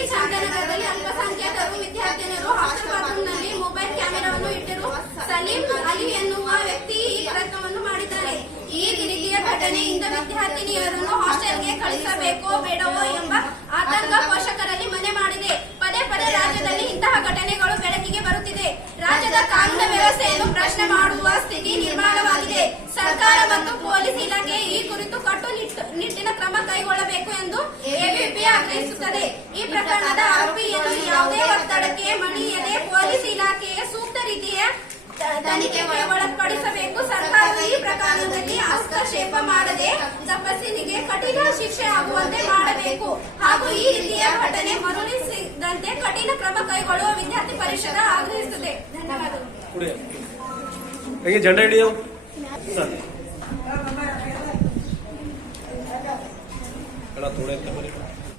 ಬೆಳಗಾವಿ ಶಾಂತನಗರದಲ್ಲಿ ಅಲ್ಪಸಂಖ್ಯಾತರು ವಿದ್ಯಾರ್ಥಿನಿಯರು hostel ಬಾತ್ರೂಮ್ನಲ್ಲಿ mobile ಕ್ಯಾಮೆರಾವನ್ನು ಇಟ್ಟಿರುವ ಸಲೀಂ ಅಲಿ ಎನ್ನುವ ವ್ಯಕ್ತಿ ಈ ಪ್ರಯತ್ನವನ್ನು ಮಾಡಿದ್ದಾರೆ. ಈ ರೀತಿಯ ಘಟನೆಯಿಂದ ವಿದ್ಯಾರ್ಥಿನಿಯರನ್ನು ಹಾಸ್ಟೆಲ್ಗೆ ಕಳಿಸಬೇಕೋ ಬೇಡವೋ ಎಂಬ ಆತಂಕ ಪೋಷಕರಲ್ಲಿ ಮನೆ ಮಾಡಿದೆ. ಪದೇ ಪದೇ ರಾಜ್ಯದಲ್ಲಿ ಇಂತಹ ಘಟನೆಗಳು ಬೆಳಕಿಗೆ ಬರುತ್ತಿದೆ. ರಾಜ್ಯದ ಕಾನೂನು ವ್ಯವಸ್ಥೆಯನ್ನು ಪ್ರಶ್ನೆ ಮಾಡುವ ಸ್ಥಿತಿ ನಿರ್ಮಾಣವಾಗಿದೆ. ಸರ್ಕಾರ ಮತ್ತು ಪೊಲೀಸ್ ಇಲಾಖೆ ಈ ಕುರಿತು ಕಟ್ಟುನಿಟ್ಟಿನ ಕ್ರಮ ಕೈಗೊಳ್ಳಬೇಕು ಎಂದು ಎಬಿವಿಪಿ ಆಗ್ರಹಿಸುತ್ತದೆ. ಈ ಪ್ರಕರಣದ ಆರೋಪಿಯನ್ನು ಯಾವುದೇ ಒತ್ತಡಕ್ಕೆ ಮಣಿಯದೆ ಪೊಲೀಸ್ ಇಲಾಖೆಯ ಸೂಕ್ತ ರೀತಿಯ ತನಿಖೆಗೆ ಒಳಪಡಿಸಬೇಕು. ಸರ್ಕಾರವು ಈ ಪ್ರಕರಣದಲ್ಲಿ ಹಸ್ತಕ್ಷೇಪ ಮಾಡದೆ ತಪ್ಪಿಸಿನಿಗೆ ಕಠಿಣ ಶಿಕ್ಷೆ ಆಗುವಂತೆ ಮಾಡಬೇಕು ಹಾಗೂ ಈ ರೀತಿಯ ಘಟನೆ ಮರುಳಿಸದಂತೆ ಕಠಿಣ ಕ್ರಮ ಕೈಗೊಳ್ಳುವ ವಿದ್ಯಾರ್ಥಿ ಪರಿಷದ ಆಗ್ರಹಿಸುತ್ತದೆ. ಧನ್ಯವಾದಗಳು. झंडा हिडियो थोड़े